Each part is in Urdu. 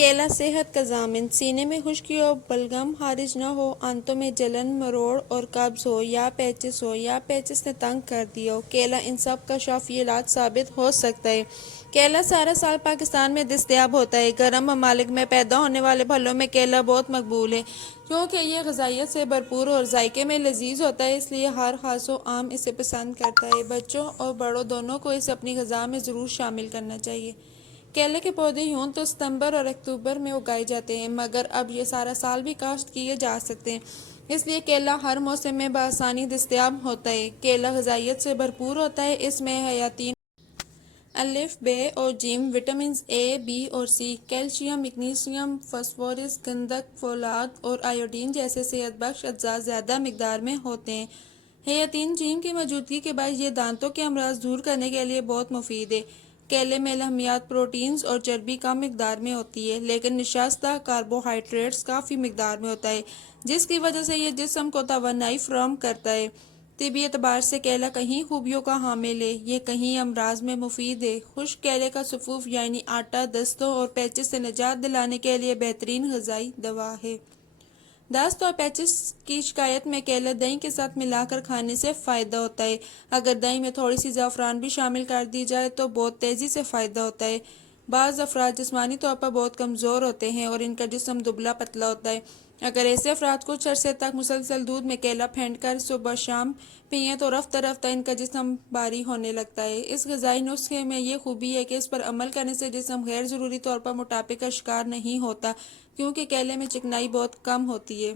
کیلا صحت کا ضامن، سینے میں خشکی اور بلغم خارج نہ ہو، آنتوں میں جلن، مروڑ اور قبض ہو یا پیچس نے تنگ کر دیا ہو، کیلا ان سب کا شافی علاج ثابت ہو سکتا ہے۔ کیلا سارا سال پاکستان میں دستیاب ہوتا ہے۔ گرم ممالک میں پیدا ہونے والے پھلوں میں کیلا بہت مقبول ہے کیونکہ یہ غذائیت سے بھرپور اور ذائقے میں لذیذ ہوتا ہے، اس لیے ہر خاص و عام اسے پسند کرتا ہے۔ بچوں اور بڑوں دونوں کو اسے اپنی غذا میں ضرور شامل کرنا چاہیے۔ کیلے کے پودے یوں تو ستمبر اور اکتوبر میں اگائے جاتے ہیں، مگر اب یہ سارا سال بھی کاشت کیے جا سکتے ہیں، اس لیے کیلا ہر موسم میں بآسانی دستیاب ہوتا ہے۔ کیلا غذائیت سے بھرپور ہوتا ہے، اس میں حیاتین الف، ب اور ج، وٹامنز اے، بی اور سی، کیلشیم، میگنیشیم، فاسفورس، گندھک، فولاد اور آیوڈین جیسے صحت بخش اجزاء زیادہ مقدار میں ہوتے ہیں۔ حیاتین جین کی موجودگی کے باعث یہ دانتوں کے امراض دور کرنے کے لیے بہت مفید ہے۔ کیلے میں لحمیات، پروٹینز اور چربی کم مقدار میں ہوتی ہے، لیکن نشاستہ کاربوہائیڈریٹس کافی مقدار میں ہوتا ہے، جس کی وجہ سے یہ جسم کو توانائی فراہم کرتا ہے۔ طبی اعتبار سے کیلا کئی خوبیوں کا حامل ہے، یہ کئی امراض میں مفید ہے۔ خشک کیلے کا سفوف یعنی آٹا دستوں اور پیچس سے نجات دلانے کے لیے بہترین غذائی دوا ہے۔ دست اور پیچس کی شکایت میں کیلا دہی کے ساتھ ملا کر کھانے سے فائدہ ہوتا ہے۔ اگر دہی میں تھوڑی سی زعفران بھی شامل کر دی جائے تو بہت تیزی سے فائدہ ہوتا ہے۔ بعض افراد جسمانی طور پر بہت کمزور ہوتے ہیں اور ان کا جسم دبلا پتلا ہوتا ہے۔ اگر ایسے افراد کچھ عرصے تک مسلسل دودھ میں کیلا پھینٹ کر صبح شام پئیں تو رفتہ رفتہ ان کا جسم بھاری ہونے لگتا ہے۔ اس غذائی نسخے میں یہ خوبی ہے کہ اس پر عمل کرنے سے جسم غیر ضروری طور پر موٹاپے کا شکار نہیں ہوتا، کیونکہ کیلے میں چکنائی بہت کم ہوتی ہے۔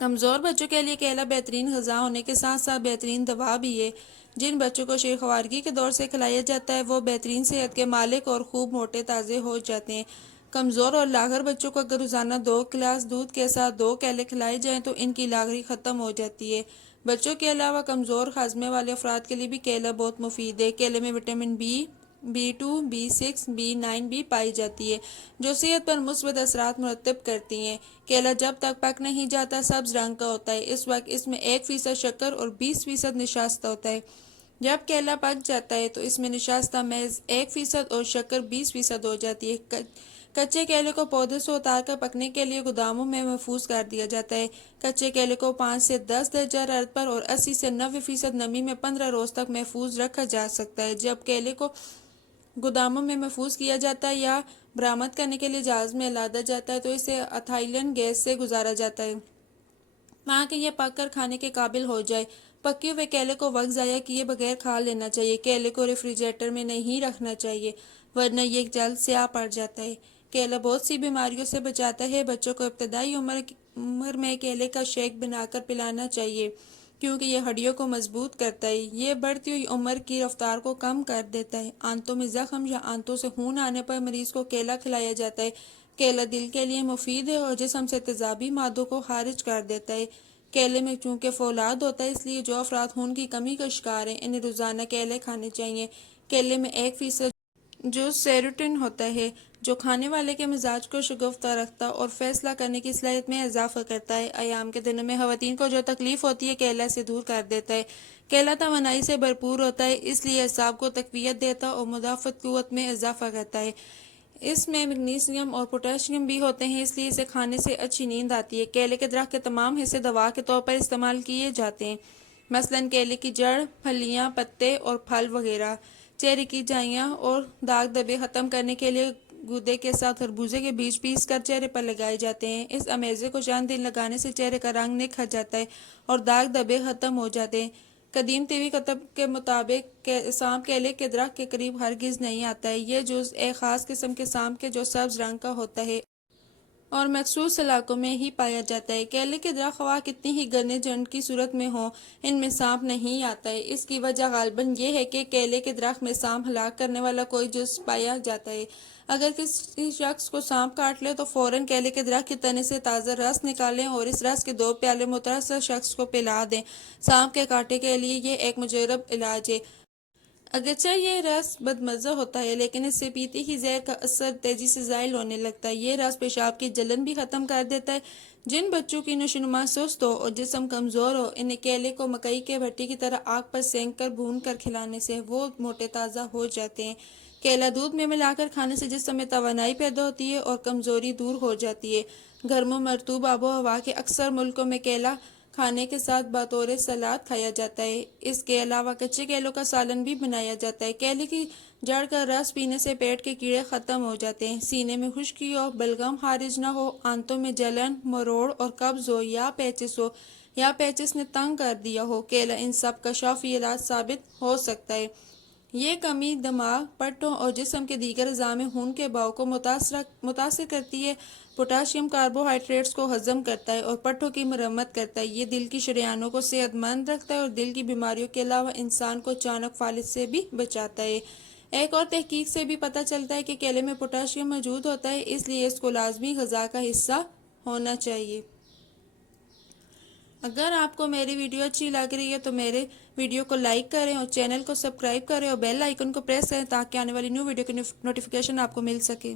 کمزور بچوں کے لیے کیلا بہترین غذا ہونے کے ساتھ ساتھ بہترین دوا بھی ہے۔ جن بچوں کو شیخوارگی کے دور سے کھلایا جاتا ہے وہ بہترین صحت کے مالک اور خوب موٹے تازے ہو جاتے ہیں۔ کمزور اور لاغر بچوں کو اگر روزانہ 2 گلاس دودھ کے ساتھ 2 کیلے کھلائے جائیں تو ان کی لاغری ختم ہو جاتی ہے۔ بچوں کے علاوہ کمزور ہاضمے والے افراد کے لیے بھی کیلا بہت مفید ہے۔ کیلے میں vitamin B, B2، B6، B9 بھی پائی جاتی ہے، جو صحت پر مثبت اثرات مرتب کرتی ہیں۔ کیلا جب تک پک نہیں جاتا سبز رنگ کا ہوتا ہے، اس وقت اس میں 1% شکر اور 20% نشاستہ ہوتا ہے۔ جب کیلا پک جاتا ہے تو اس میں نشاستہ محض 1% اور شکر 20% ہو جاتی ہے۔ کچے کیلے کو پودے سے اتار کر پکنے کے لیے گوداموں میں محفوظ کر دیا جاتا ہے۔ کچے کیلے کو 5 سے 10 درجہ حرارت پر اور 80 سے 90% نمی میں 15 روز تک محفوظ رکھا جا سکتا ہے۔ جب کیلے کو گوداموں میں محفوظ کیا جاتا ہے یا برآمد کرنے کے لیے جہاز میں لادا جاتا ہے تو اسے ایتھائلین گیس سے گزارا جاتا ہے تاکہ یہ پک کر کھانے کے قابل ہو جائے۔ پکے ہوئے کیلے کو وقت ضائع کیے بغیر کھا لینا چاہیے۔ کیلے کو ریفریجریٹر میں نہیں رکھنا چاہیے ورنہ یہ جلد سیاہ پڑ جاتا ہے۔ کیلا بہت سی بیماریوں سے بچاتا ہے۔ بچوں کو ابتدائی عمر میں کیلے کا شیک بنا کر پلانا چاہیے کیونکہ یہ ہڈیوں کو مضبوط کرتا ہے۔ یہ بڑھتی ہوئی عمر کی رفتار کو کم کر دیتا ہے۔ آنتوں میں زخم یا آنتوں سے خون آنے پر مریض کو کیلا کھلایا جاتا ہے۔ کیلا دل کے لیے مفید ہے اور جسم سے تیزابی مادوں کو خارج کر دیتا ہے۔ کیلے میں چونکہ فولاد ہوتا ہے اس لیے جو افراد خون کی کمی کا شکار ہیں انہیں روزانہ کیلے کھانے چاہیے۔ کیلے میں 1% جو سیروٹونن ہوتا ہے جو کھانے والے کے مزاج کو شگفتہ رکھتا اور فیصلہ کرنے کی صلاحیت میں اضافہ کرتا ہے۔ ایام کے دنوں میں خواتین کو جو تکلیف ہوتی ہے کیلا سے دور کر دیتا ہے۔ کیلا توانائی سے بھرپور ہوتا ہے، اس لیے اعصاب کو تقویت دیتا اور مدافعت قوت میں اضافہ کرتا ہے۔ اس میں میگنیشیم اور پوٹاشیم بھی ہوتے ہیں، اس لیے اسے کھانے سے اچھی نیند آتی ہے۔ کیلے کے درخت کے تمام حصے دوا کے طور پر استعمال کیے جاتے ہیں، مثلاً کیلے کی جڑ، پھلیاں، پتے اور پھل وغیرہ۔ چہرے کی جائیاں اور داغ دھبے ختم کرنے کے لیے گودے کے ساتھ خربوزے کے بیج پیس کر چہرے پر لگائے جاتے ہیں۔ اس امیزے کو چند دن لگانے سے چہرے کا رنگ نکھر جاتا ہے اور داغ دھبے ختم ہو جاتے ہیں۔ قدیم طبی کتب کے مطابق سانپ کیلے کے درخت کے قریب ہرگز نہیں آتا ہے۔ یہ جز ایک خاص قسم کے سانپ کے جو سبز رنگ کا ہوتا ہے اور مخصوص علاقوں میں ہی پایا جاتا ہے۔ کیلے کے درخت خواہ کتنی ہی گھنے جھنڈ کی صورت میں ہوں، ان میں سانپ نہیں آتا ہے۔ اس کی وجہ غالباً یہ ہے کہ کیلے کے درخت میں سانپ ہلاک کرنے والا کوئی جز پایا جاتا ہے۔ اگر کسی شخص کو سانپ کاٹ لے تو فوراً کیلے کے درخت کے تنے سے تازہ رس نکالیں اور اس رس کے 2 پیالے متاثرہ شخص کو پلا دیں۔ سانپ کے کاٹے کے لیے یہ ایک مجرب علاج ہے۔ اگرچہ یہ رس بدمزہ ہوتا ہے لیکن اس سے پیتے ہی زہر کا اثر تیزی سے زائل ہونے لگتا ہے۔ یہ رس پیشاب کی جلن بھی ختم کر دیتا ہے۔ جن بچوں کی نشوونما سست ہو اور جسم کمزور ہو انہیں کیلے کو مکئی کے بھٹی کی طرح آگ پر سینک کر بھون کر کھلانے سے وہ موٹے تازہ ہو جاتے ہیں۔ کیلا دودھ میں ملا کر کھانے سے جسم میں توانائی پیدا ہوتی ہے اور کمزوری دور ہو جاتی ہے۔ گرم و مرطوب آب و ہوا کے اکثر ملکوں میں کیلا کھانے کے ساتھ بطور سلاد کھایا جاتا ہے۔ اس کے علاوہ کچے کیلوں کا سالن بھی بنایا جاتا ہے۔ کیلے کی جڑ کا رس پینے سے پیٹ کے کیڑے ختم ہو جاتے ہیں، سینے میں خشکی ہو، بلغم خارج نہ ہو، آنتوں میں جلن، مروڑ اور قبض ہو یا پیچس نے تنگ کر دیا ہو، کیلا ان سب کا شافی علاج ثابت ہو سکتا ہے۔ یہ کمی دماغ، پٹھوں اور جسم کے دیگر اعضاء میں خون کے بہاؤ کو متاثر کرتی ہے۔ پوٹاشیم کاربوہائیڈریٹس کو ہضم کرتا ہے اور پٹھوں کی مرمت کرتا ہے۔ یہ دل کی شریانوں کو صحت مند رکھتا ہے اور دل کی بیماریوں کے علاوہ انسان کو اچانک فالج سے بھی بچاتا ہے۔ ایک اور تحقیق سے بھی پتہ چلتا ہے کہ کیلے میں پوٹاشیم موجود ہوتا ہے، اس لیے اس کو لازمی غذا کا حصہ ہونا چاہیے۔ اگر آپ کو میری ویڈیو اچھی لگ رہی ہے تو میرے ویڈیو کو لائک کریں اور چینل کو سبسکرائب کریں اور بیل آئیکن کو پریس کریں تاکہ آنے والی نیو ویڈیو کی نوٹیفیکیشن آپ کو مل سکے۔